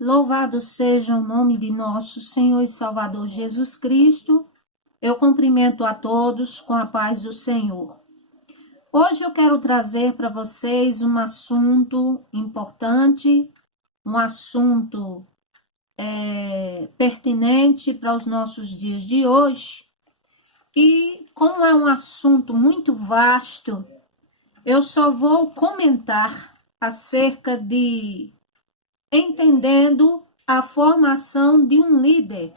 Louvado seja o nome de nosso Senhor e Salvador Jesus Cristo. Eu cumprimento a todos com a paz do Senhor. Hoje eu quero trazer para vocês um assunto importante, um assunto pertinente para os nossos dias de hoje. E como é um assunto muito vasto, eu só vou comentar acerca de entendendo a formação de um líder.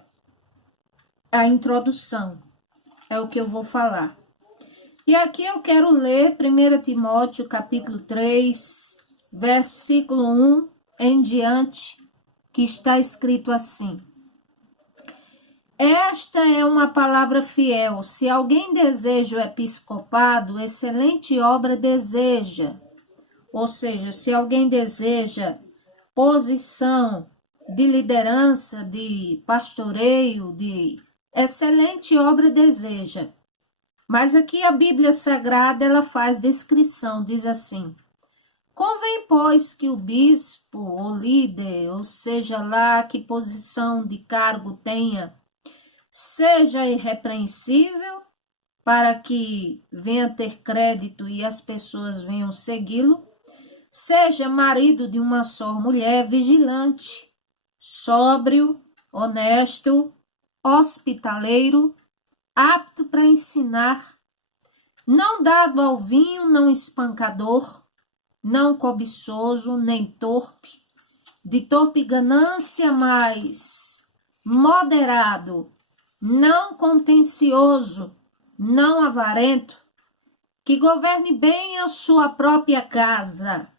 A introdução é o que eu vou falar. E aqui eu quero ler 1 Timóteo capítulo 3, versículo 1 em diante, que está escrito assim: Esta é uma palavra fiel. Se alguém deseja o episcopado, excelente obra deseja. Ou seja, se alguém deseja posição de liderança, de pastoreio, de excelente obra deseja. Mas aqui a Bíblia Sagrada ela faz descrição, diz assim: convém, pois, que o bispo ou líder, ou seja lá que posição de cargo tenha, seja irrepreensível, para que venha ter crédito e as pessoas venham segui-lo, seja marido de uma só mulher, vigilante, sóbrio, honesto, hospitaleiro, apto para ensinar, não dado ao vinho, não espancador, não cobiçoso, nem torpe, de torpe ganância, mas moderado, não contencioso, não avarento, que governe bem a sua própria casa.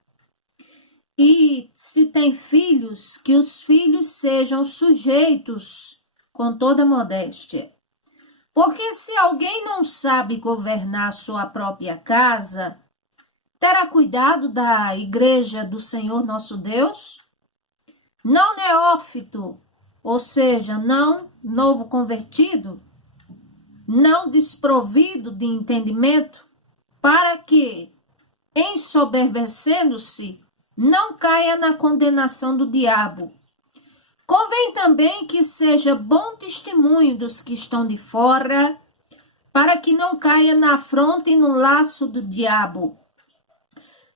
E se tem filhos, que os filhos sejam sujeitos com toda modéstia. Porque se alguém não sabe governar sua própria casa, terá cuidado da igreja do Senhor nosso Deus? Não neófito, ou seja, não novo convertido, não desprovido de entendimento, para que, ensoberbecendo-se, não caia na condenação do diabo. Convém também que seja bom testemunho dos que estão de fora, para que não caia na afronta e no laço do diabo.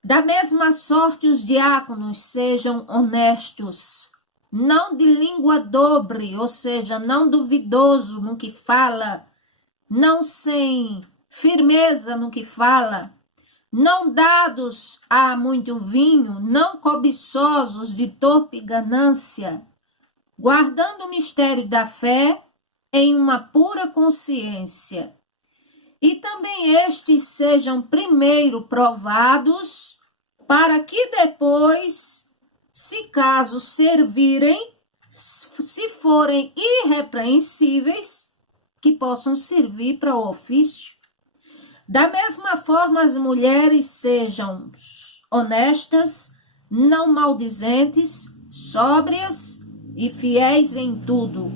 Da mesma sorte, os diáconos sejam honestos, não de língua dobre, ou seja, não duvidoso no que fala, não sem firmeza no que fala, não dados a muito vinho, não cobiçosos de torpe ganância, guardando o mistério da fé em uma pura consciência. E também estes sejam primeiro provados, para que depois, se caso servirem, se forem irrepreensíveis, que possam servir para o ofício. Da mesma forma, as mulheres sejam honestas, não maldizentes, sóbrias e fiéis em tudo.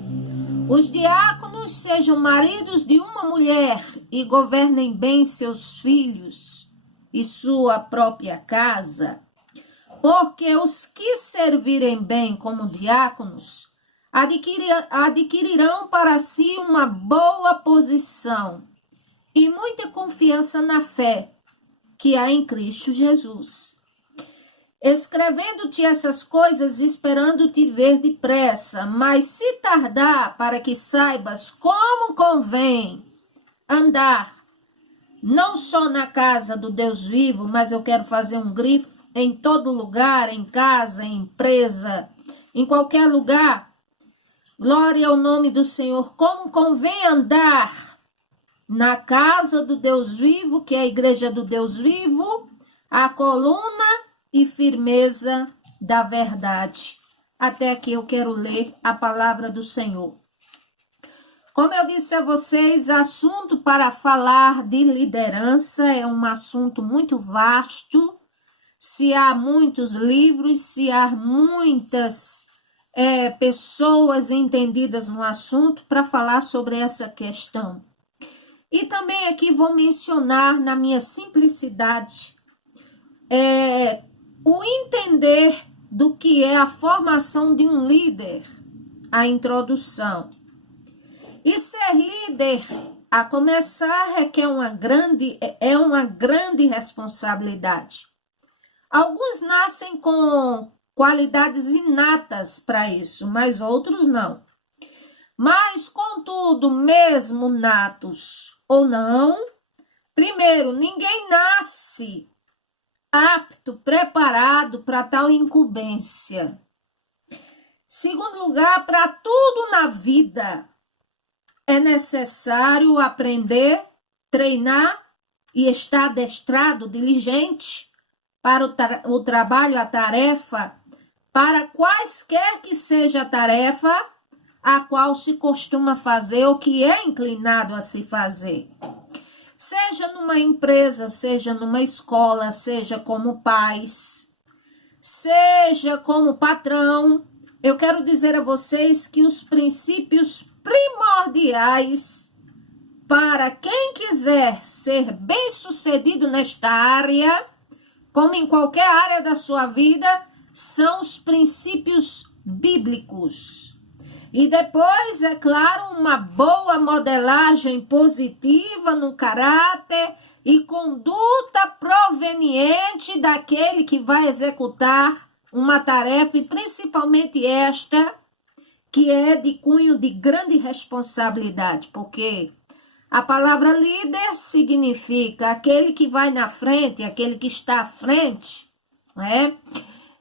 Os diáconos sejam maridos de uma mulher e governem bem seus filhos e sua própria casa, porque os que servirem bem como diáconos adquirirão para si uma boa posição e muita confiança na fé que há em Cristo Jesus. Escrevendo-te essas coisas, esperando-te ver depressa, mas se tardar, para que saibas como convém andar, não só na casa do Deus vivo, mas eu quero fazer um grifo, em todo lugar, em casa, em empresa, em qualquer lugar. Glória ao nome do Senhor, como convém andar na casa do Deus vivo, que é a igreja do Deus vivo, a coluna e firmeza da verdade. Até aqui eu quero ler a palavra do Senhor. Como eu disse a vocês, assunto para falar de liderança é um assunto muito vasto. Se há muitos livros, se há muitas pessoas entendidas no assunto para falar sobre essa questão. E também aqui vou mencionar, na minha simplicidade, o entender do que é a formação de um líder, a introdução. E ser líder, a começar, requer uma grande responsabilidade. Alguns nascem com qualidades inatas para isso, mas outros não. Mas, contudo, mesmo natos ou não, primeiro, ninguém nasce apto, preparado para tal incumbência. Segundo lugar, para tudo na vida é necessário aprender, treinar e estar adestrado, diligente para o trabalho, a tarefa, para quaisquer que seja a tarefa a qual se costuma fazer ou que é inclinado a se fazer. Seja numa empresa, seja numa escola, seja como pais, seja como patrão, eu quero dizer a vocês que os princípios primordiais para quem quiser ser bem-sucedido nesta área, como em qualquer área da sua vida, são os princípios bíblicos. E depois, é claro, uma boa modelagem positiva no caráter e conduta proveniente daquele que vai executar uma tarefa, e principalmente esta, que é de cunho de grande responsabilidade, porque a palavra líder significa aquele que vai na frente, aquele que está à frente, né?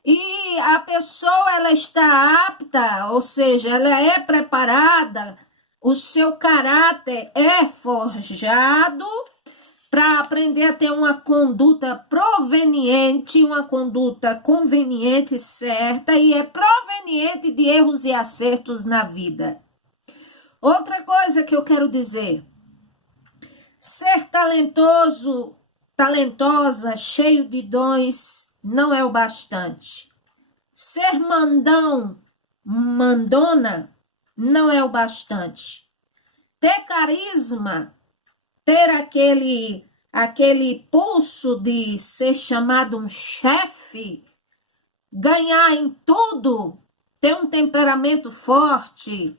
E a pessoa, ela está apta, ou seja, ela é preparada, o seu caráter é forjado para aprender a ter uma conduta proveniente, uma conduta conveniente, certa, e é proveniente de erros e acertos na vida. Outra coisa que eu quero dizer, ser talentoso, talentosa, cheio de dons, não é o bastante. Ser mandão, mandona, não é o bastante. Ter carisma, ter aquele pulso de ser chamado um chefe, ganhar em tudo, ter um temperamento forte,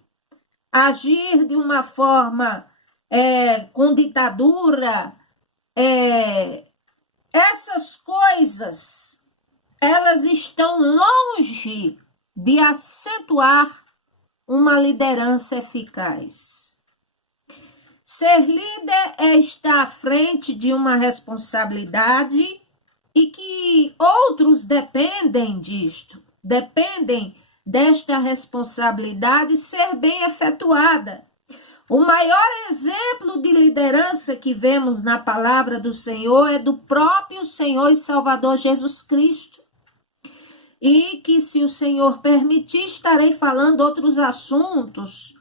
agir de uma forma com ditadura, essas coisas, elas estão longe de acentuar uma liderança eficaz. Ser líder é estar à frente de uma responsabilidade e que outros dependem disto, dependem desta responsabilidade ser bem efetuada. O maior exemplo de liderança que vemos na palavra do Senhor é do próprio Senhor e Salvador Jesus Cristo. E que, se o Senhor permitir, estarei falando outros assuntos,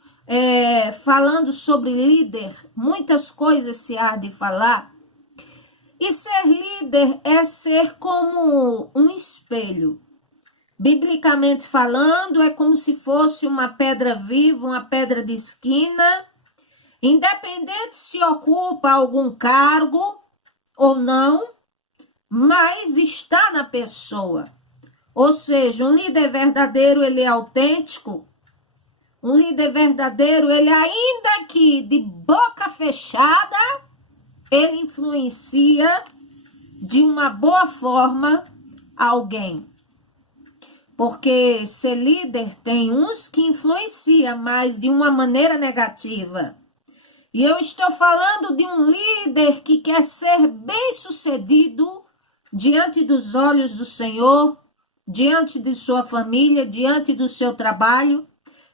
falando sobre líder, muitas coisas se há de falar. E ser líder é ser como um espelho. Biblicamente falando, é como se fosse uma pedra viva, uma pedra de esquina, independente se ocupa algum cargo ou não, mas está na pessoa. Ou seja, um líder verdadeiro, ele é autêntico. Um líder verdadeiro, ele ainda que de boca fechada, ele influencia de uma boa forma alguém. Porque ser líder tem uns que influenciam, mas de uma maneira negativa. E eu estou falando de um líder que quer ser bem-sucedido diante dos olhos do Senhor, diante de sua família, diante do seu trabalho,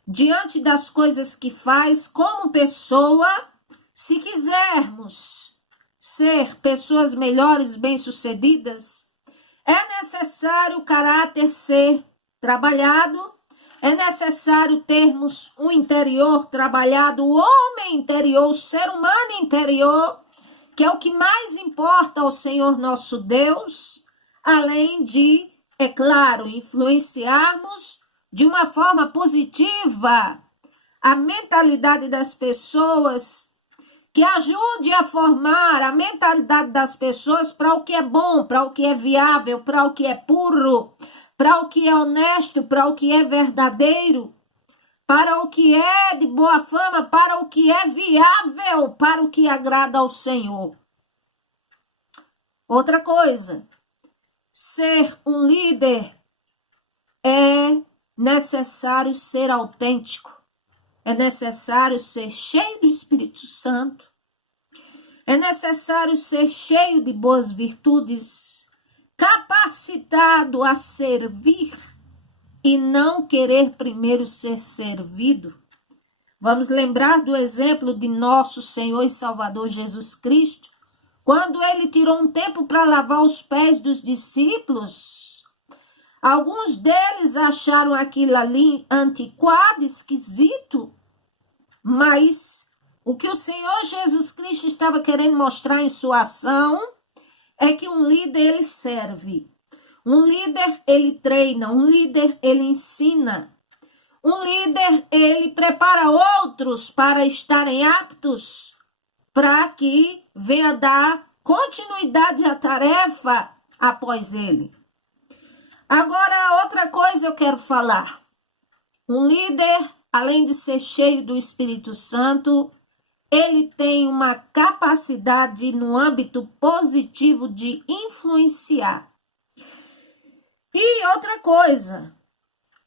diante das coisas que faz como pessoa. Se quisermos ser pessoas melhores, bem-sucedidas, é necessário o caráter ser trabalhado, é necessário termos um interior trabalhado, o homem interior, o ser humano interior, que é o que mais importa ao Senhor nosso Deus, além de, é claro, influenciarmos de uma forma positiva a mentalidade das pessoas, que ajude a formar a mentalidade das pessoas para o que é bom, para o que é viável, para o que é puro, para o que é honesto, para o que é verdadeiro, para o que é de boa fama, para o que é viável, para o que agrada ao Senhor. Outra coisa, ser um líder é necessário ser autêntico, é necessário ser cheio do Espírito Santo, é necessário ser cheio de boas virtudes, capacitado a servir e não querer primeiro ser servido. Vamos lembrar do exemplo de nosso Senhor e Salvador Jesus Cristo, quando ele tirou um tempo para lavar os pés dos discípulos. Alguns deles acharam aquilo ali antiquado, esquisito, mas o que o Senhor Jesus Cristo estava querendo mostrar em sua ação é que um líder, ele serve. Um líder, ele treina. Um líder, ele ensina. Um líder, ele prepara outros para estarem aptos para que venha dar continuidade à tarefa após ele. Agora, outra coisa eu quero falar. Um líder, além de ser cheio do Espírito Santo, ele tem uma capacidade no âmbito positivo de influenciar. E outra coisa,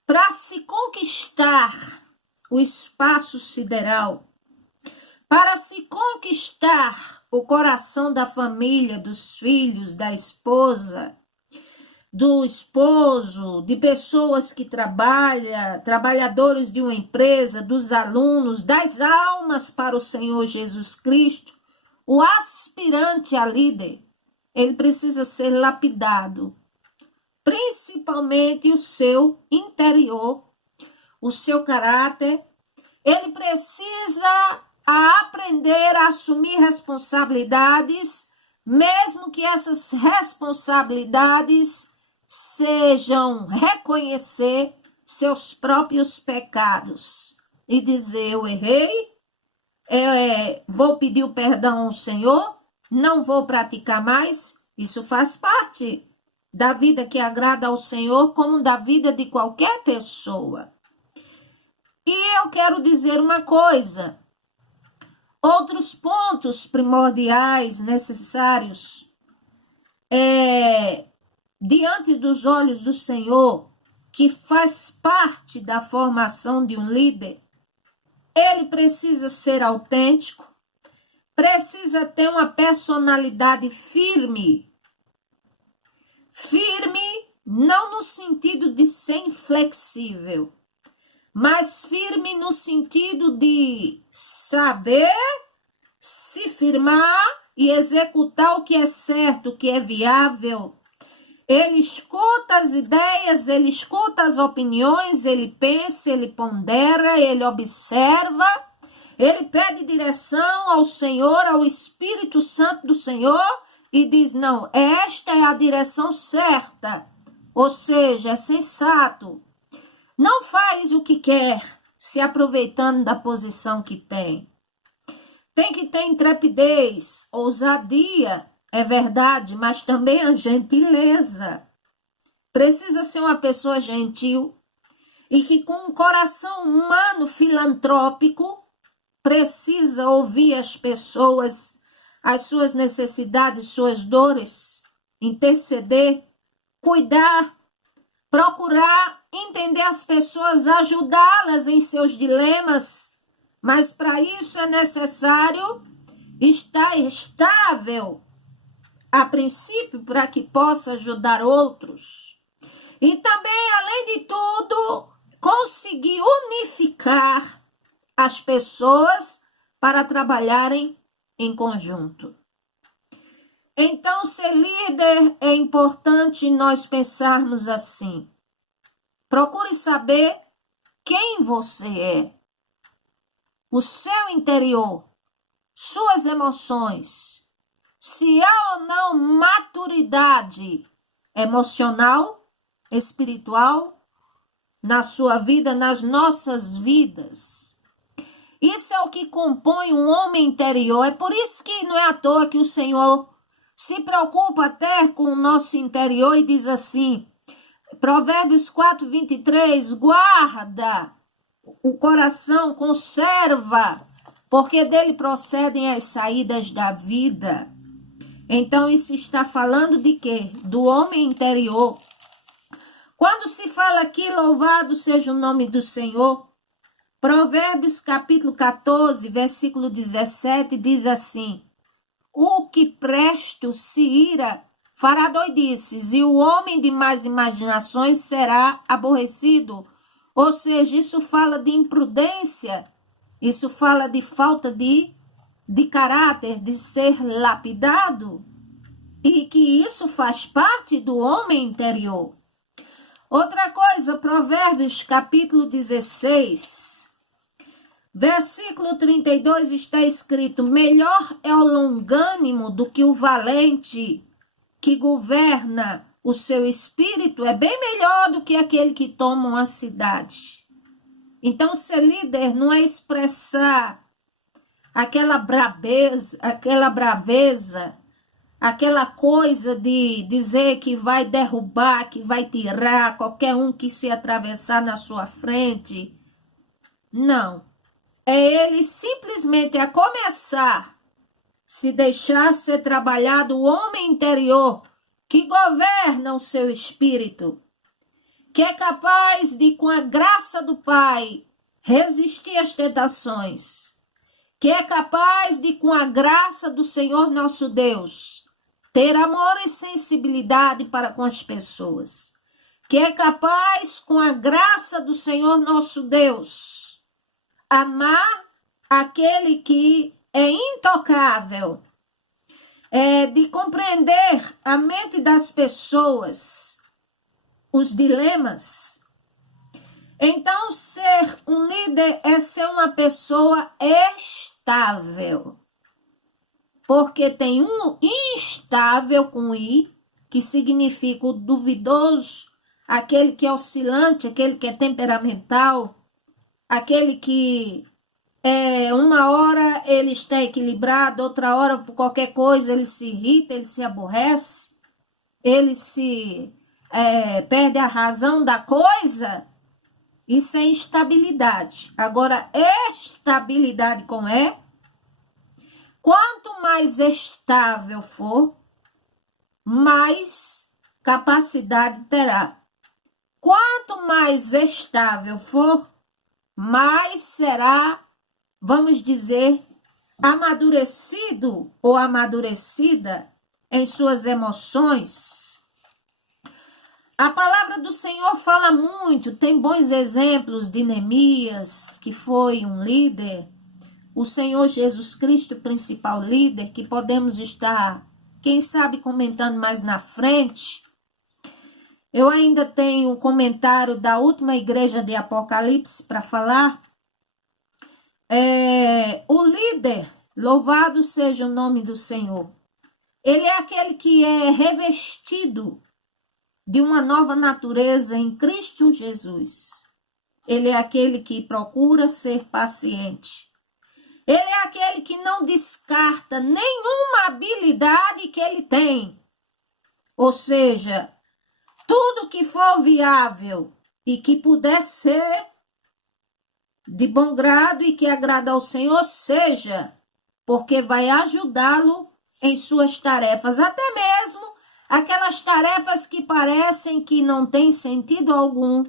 para se conquistar o espaço sideral, para se conquistar o coração da família, dos filhos, da esposa, do esposo, de pessoas que trabalham, trabalhadores de uma empresa, dos alunos, das almas para o Senhor Jesus Cristo, o aspirante a líder, ele precisa ser lapidado, principalmente o seu interior, o seu caráter. Ele precisa aprender a assumir responsabilidades, mesmo que essas responsabilidades sejam reconhecer seus próprios pecados e dizer: eu errei, vou pedir o perdão ao Senhor, não vou praticar mais. Isso faz parte da vida que agrada ao Senhor, como da vida de qualquer pessoa. E eu quero dizer uma coisa, outros pontos primordiais necessários diante dos olhos do Senhor, que faz parte da formação de um líder. Ele precisa ser autêntico, precisa ter uma personalidade firme. Firme não no sentido de ser inflexível, mas firme no sentido de saber se firmar e executar o que é certo, o que é viável. Ele escuta as ideias, ele escuta as opiniões, ele pensa, ele pondera, ele observa, ele pede direção ao Senhor, ao Espírito Santo do Senhor e diz: não, esta é a direção certa, ou seja, é sensato. Não faz o que quer, se aproveitando da posição que tem. Tem que ter intrepidez, ousadia, é verdade, mas também a gentileza. Precisa ser uma pessoa gentil e que com um coração humano filantrópico precisa ouvir as pessoas, as suas necessidades, suas dores, interceder, cuidar, procurar entender as pessoas, ajudá-las em seus dilemas, mas para isso é necessário estar estável, a princípio, para que possa ajudar outros. E também, além de tudo, conseguir unificar as pessoas para trabalharem em conjunto. Então, ser líder é importante nós pensarmos assim. Procure saber quem você é, o seu interior, suas emoções, se há ou não maturidade emocional, espiritual, na sua vida, nas nossas vidas. Isso é o que compõe um homem interior. É por isso que não é à toa que o Senhor se preocupa até com o nosso interior e diz assim: Provérbios 4, 23, guarda o coração, conserva, porque dele procedem as saídas da vida. Então, isso está falando de quê? Do homem interior. Quando se fala aqui, louvado seja o nome do Senhor, Provérbios capítulo 14, versículo 17, diz assim: o que presto se ira fará doidices, e o homem de más imaginações será aborrecido. Ou seja, isso fala de imprudência, isso fala de falta de caráter, de ser lapidado, e que isso faz parte do homem interior. Outra coisa, Provérbios capítulo 16, versículo 32 está escrito: melhor é o longânimo do que o valente que governa o seu espírito, é bem melhor do que aquele que toma uma cidade. Então, ser líder não é expressar aquela braveza, aquela coisa de dizer que vai derrubar, que vai tirar qualquer um que se atravessar na sua frente. Não. É ele simplesmente a começar, se deixar ser trabalhado o homem interior que governa o seu espírito, que é capaz de, com a graça do Pai, resistir às tentações, que é capaz de, com a graça do Senhor nosso Deus, ter amor e sensibilidade para com as pessoas, que é capaz, com a graça do Senhor nosso Deus, amar aquele que é intocável, de compreender a mente das pessoas, os dilemas. Então, ser um líder é ser uma pessoa estável, porque tem um instável com I, que significa o duvidoso, aquele que é oscilante, aquele que é temperamental, aquele que uma hora ele está equilibrado, outra hora por qualquer coisa ele se irrita, ele se aborrece, ele se perde a razão da coisa. Isso é instabilidade. Agora, estabilidade com quanto mais estável for, mais capacidade terá. Quanto mais estável for, mais será, vamos dizer, amadurecido ou amadurecida em suas emoções. A palavra do Senhor fala muito, tem bons exemplos de Neemias, que foi um líder, o Senhor Jesus Cristo, principal líder, que podemos estar, quem sabe, comentando mais na frente. Eu ainda tenho um comentário da última igreja de Apocalipse para falar. O líder, louvado seja o nome do Senhor, ele é aquele que é revestido de uma nova natureza em Cristo Jesus. Ele é aquele que procura ser paciente. Ele é aquele que não descarta nenhuma habilidade que ele tem. Ou seja, tudo que for viável e que puder ser de bom grado e que agrada ao Senhor, seja, porque vai ajudá-lo em suas tarefas, até mesmo aquelas tarefas que parecem que não têm sentido algum.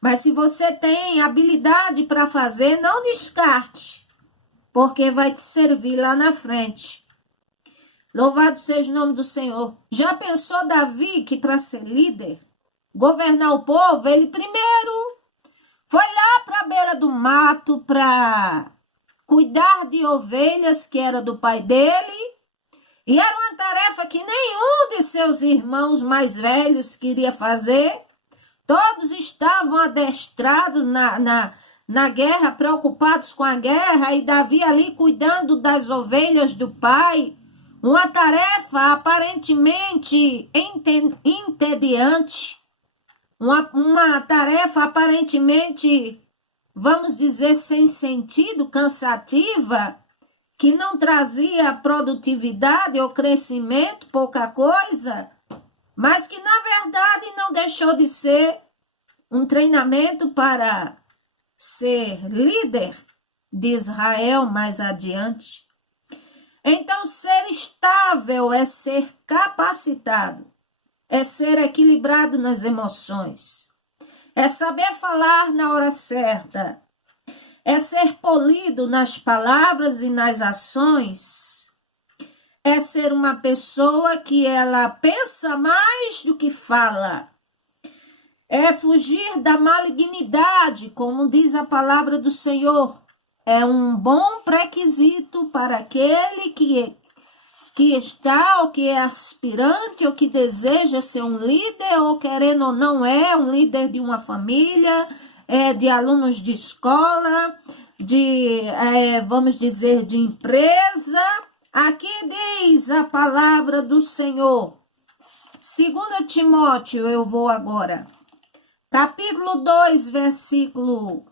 Mas se você tem habilidade para fazer, não descarte, porque vai te servir lá na frente. Louvado seja o nome do Senhor. Já pensou Davi que para ser líder, governar o povo, ele primeiro foi lá para a beira do mato para cuidar de ovelhas que era do pai dele, e era uma tarefa que nenhum de seus irmãos mais velhos queria fazer. Todos estavam adestrados na guerra, preocupados com a guerra, e Davi ali cuidando das ovelhas do pai. Uma tarefa aparentemente entediante, uma tarefa aparentemente, vamos dizer, sem sentido, cansativa, que não trazia produtividade ou crescimento, pouca coisa. mas que na verdade não deixou de ser um treinamento para ser líder de Israel mais adiante. Então, ser estável é ser capacitado, é ser equilibrado nas emoções, é saber falar na hora certa, é ser polido nas palavras e nas ações, é ser uma pessoa que ela pensa mais do que fala, é fugir da malignidade, como diz a palavra do Senhor. É um bom pré-requisito para aquele que está, ou que é aspirante, ou que deseja ser um líder, ou querendo ou não é um líder de uma família, de alunos de escola, vamos dizer, de empresa. Aqui diz a palavra do Senhor. 2 Timóteo, eu vou agora. Capítulo 2, versículo...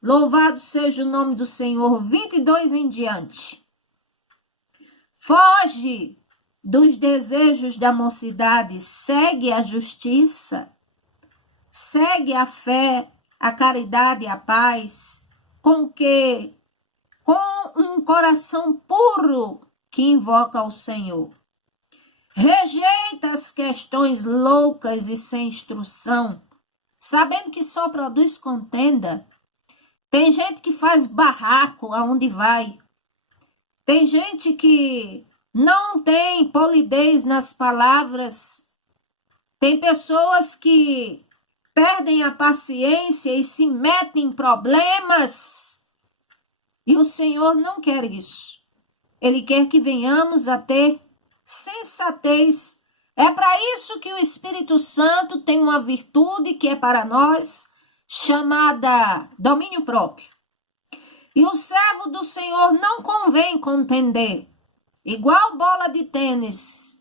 Louvado seja o nome do Senhor, 22 em diante. Foge dos desejos da mocidade, segue a justiça, segue a fé, a caridade e a paz, com um coração puro que invoca o Senhor. Rejeita as questões loucas e sem instrução, sabendo que só produz contenda. Tem gente que faz barraco aonde vai. Tem gente que não tem polidez nas palavras. Tem pessoas que perdem a paciência e se metem em problemas. E o Senhor não quer isso. Ele quer que venhamos a ter sensatez. É para isso que o Espírito Santo tem uma virtude que é para nós, chamada domínio próprio. E o servo do Senhor não convém contender, igual bola de tênis,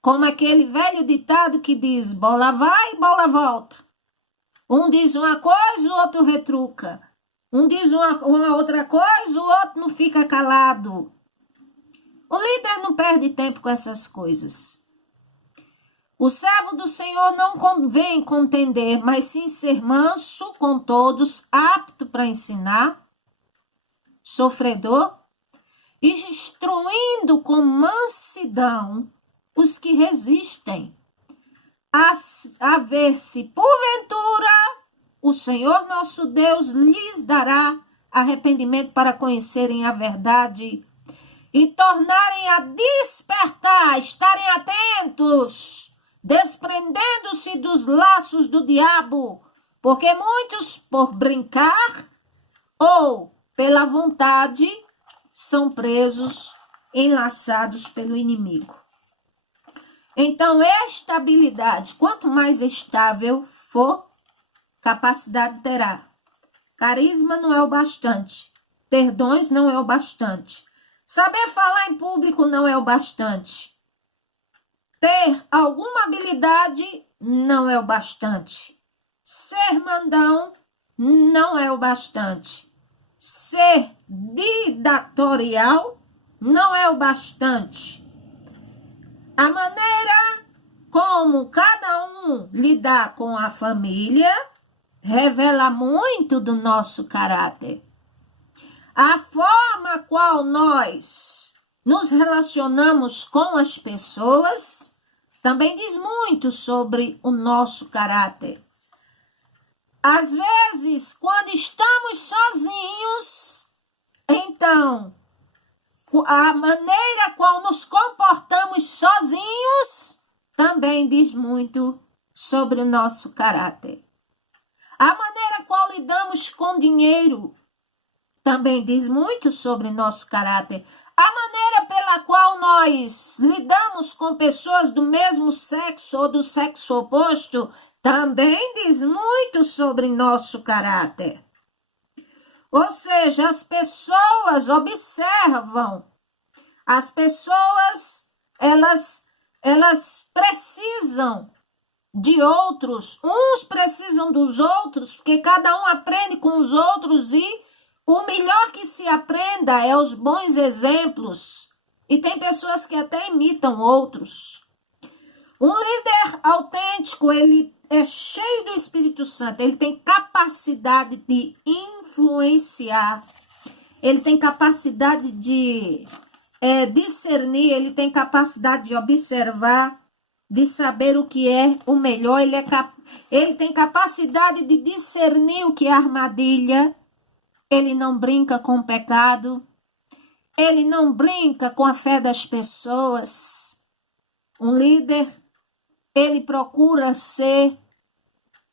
como aquele velho ditado que diz, bola vai, bola volta. Um diz uma coisa, o outro retruca. Um diz uma outra coisa, o outro não fica calado. O líder não perde tempo com essas coisas. O servo do Senhor não convém contender, mas sim ser manso com todos, apto para ensinar, sofredor, e instruindo com mansidão os que resistem, a ver se porventura o Senhor nosso Deus lhes dará arrependimento para conhecerem a verdade e tornarem a despertar, estarem atentos, desprendendo-se dos laços do diabo, porque muitos, por brincar ou pela vontade, são presos, enlaçados pelo inimigo. Então, estabilidade, quanto mais estável for, capacidade terá. Carisma não é o bastante, ter dons não é o bastante, saber falar em público não é o bastante. Ter alguma habilidade não é o bastante. Ser mandão não é o bastante. Ser ditatorial não é o bastante. A maneira como cada um lidar com a família revela muito do nosso caráter. A forma qual nós nos relacionamos com as pessoas também diz muito sobre o nosso caráter. Às vezes, quando estamos sozinhos, então, a maneira qual nos comportamos sozinhos também diz muito sobre o nosso caráter. A maneira qual lidamos com dinheiro também diz muito sobre o nosso caráter. A maneira pela qual nós lidamos com pessoas do mesmo sexo ou do sexo oposto também diz muito sobre nosso caráter. Ou seja, as pessoas observam, as pessoas, elas precisam de outros, uns precisam dos outros, porque cada um aprende com os outros e o melhor que se aprenda é os bons exemplos. E tem pessoas que até imitam outros. Um líder autêntico, ele é cheio do Espírito Santo, ele tem capacidade de influenciar, ele tem capacidade de discernir, ele tem capacidade de observar, de saber o que é o melhor, ele tem capacidade de discernir o que é armadilha, ele não brinca com o pecado, ele não brinca com a fé das pessoas. Um líder, ele procura ser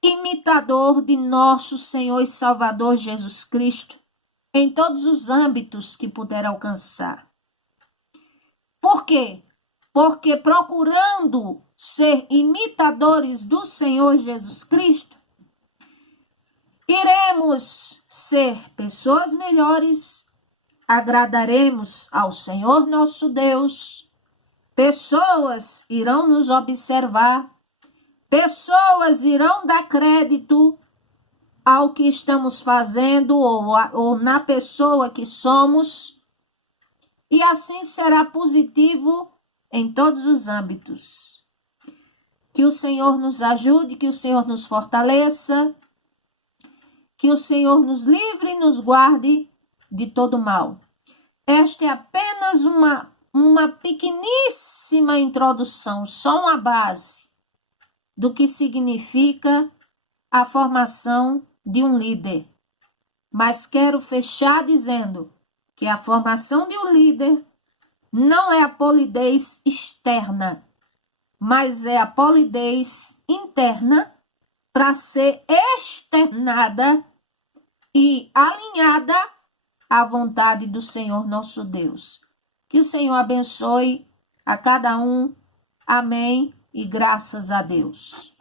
imitador de nosso Senhor e Salvador Jesus Cristo em todos os âmbitos que puder alcançar. Por quê? Porque procurando ser imitadores do Senhor Jesus Cristo, iremos ser pessoas melhores, agradaremos ao Senhor nosso Deus, pessoas irão nos observar, pessoas irão dar crédito ao que estamos fazendo ou na pessoa que somos, e assim será positivo em todos os âmbitos. Que o Senhor nos ajude, que o Senhor nos fortaleça, que o Senhor nos livre e nos guarde de todo mal. Esta é apenas uma pequeníssima introdução, só uma base do que significa a formação de um líder. Mas quero fechar dizendo que a formação de um líder não é a polidez externa, mas é a polidez interna para ser externada e alinhada à vontade do Senhor nosso Deus. Que o Senhor abençoe a cada um. Amém e graças a Deus.